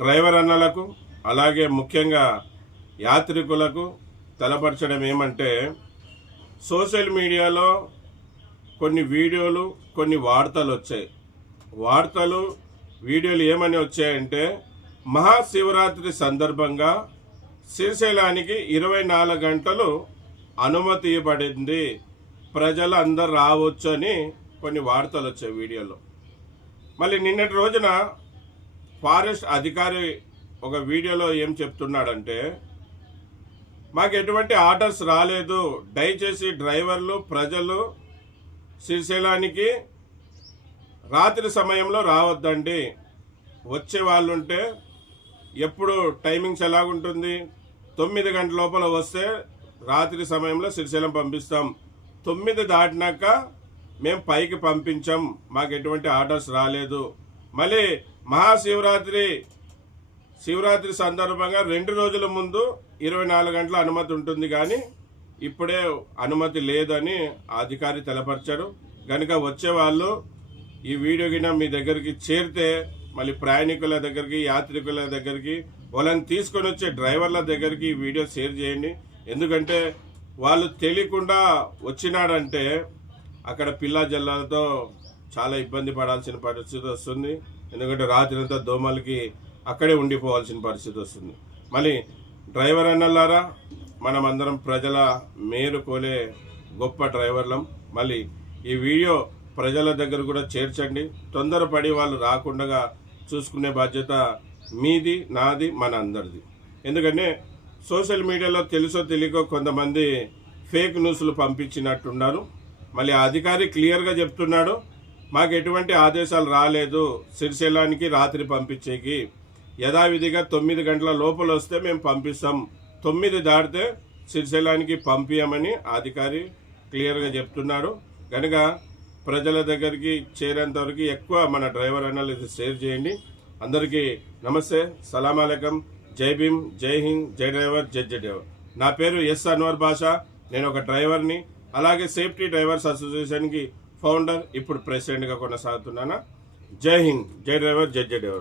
Driver అన్నలకు అలాగే ముఖ్యంగా యాత్రికులకు తెలపరచడం ఏమంటే, సోషల్ మీడియాలో కొన్ని వీడియోలు కొన్ని వార్తలు వచ్చాయి. వీడియోలు ఏమని వచ్చాయంటే, మహాశివరాత్రి సందర్భంగా శ్రీశైలానికి 24 గంటలు అనుమతి ఇవ్వబడింది, ప్రజలు అందరు రావచ్చు అని కొన్ని వార్తలు వచ్చాయి వీడియోలో. మళ్ళీ నిన్నటి రోజున ఫారెస్ట్ అధికారి ఒక వీడియోలో ఏం చెప్తున్నాడంటే, మాకు ఎటువంటి ఆర్డర్స్ రాలేదు, దయచేసి డ్రైవర్లు ప్రజలు శ్రీశైలానికి రాత్రి సమయంలో రావద్దండి, వచ్చే వాళ్ళు ఉంటే ఎప్పుడు టైమింగ్స్ ఎలాగుంటుంది, 9 గంటల లోపల వస్తే రాత్రి సమయంలో శ్రీశైలం పంపిస్తాం, 9 దాటినాక మేము పైకి పంపించాం, మాకు ఎటువంటి ఆర్డర్స్ రాలేదు. మళ్ళీ శివరాత్రి సందర్భంగా 2 రోజుల ముందు 24 గంటల అనుమతి ఉంటుంది, కానీ ఇప్పుడే అనుమతి లేదని అధికారి తెలపరిచాడు. కనుక వచ్చేవాళ్ళు ఈ వీడియో కింద మీ దగ్గరికి చేరితే మళ్ళీ ప్రయాణికుల దగ్గరికి, యాత్రికుల దగ్గరికి, వాళ్ళని తీసుకొని వచ్చే డ్రైవర్ల దగ్గరికి ఈ వీడియో షేర్ చేయండి. ఎందుకంటే వాళ్ళు తెలియకుండా వచ్చినాడంటే అక్కడ పిల్ల జల్లాలతో చాలా ఇబ్బంది పడాల్సిన పరిస్థితి వస్తుంది. ఎందుకంటే రాత్రి అంతా దోమలకి అక్కడే ఉండిపోవాల్సిన పరిస్థితి వస్తుంది. మళ్ళీ డ్రైవర్ అన్నలారా, మనం అందరం ప్రజల మేలు కోలే గొప్ప డ్రైవర్లం. మళ్ళీ ఈ వీడియో ప్రజల దగ్గర కూడా చేర్చండి. తొందరపడి వాళ్ళు రాకుండా చూసుకునే బాధ్యత మీది, నాది, మన అందరిది. ఎందుకంటే సోషల్ మీడియాలో తెలుసో తెలియకో కొంతమంది ఫేక్ న్యూస్లు పంపించినట్టున్నారు. మళ్ళీ ఆ అధికారి క్లియర్గా చెప్తున్నాడు, మాకు ఎటువంటి ఆదేశాలు రాలేదు శ్రీశైలానికి రాత్రి పంపించేకి, యథావిధిగా 9 గంటల లోపల వస్తే మేము పంపిస్తాం, 9 దాటితే శ్రీశైలానికి పంపించమని అధికారి క్లియర్గా చెప్తున్నాడు. కనుక ప్రజల దగ్గరికి చేరేంత వరకు ఎక్కువ మన డ్రైవర్ అన్నలు ఇది షేర్ చేయండి. అందరికీ నమస్తే, సలాం అలైకం, జై భీమ్, జై హింద్, జై డ్రైవర్, జై డ్రైవర్. నా పేరు ఎస్ అన్వర్ బాషా, నేను ఒక డ్రైవర్ని, అలాగే సేఫ్టీ డ్రైవర్స్ అసోసియేషన్కి ఫౌండర్, ఇప్పుడు ప్రెసిడెంట్గా కొనసాగుతున్నాను. జై హింద్, జై డ్రైవర్, జై డ్రైవర్.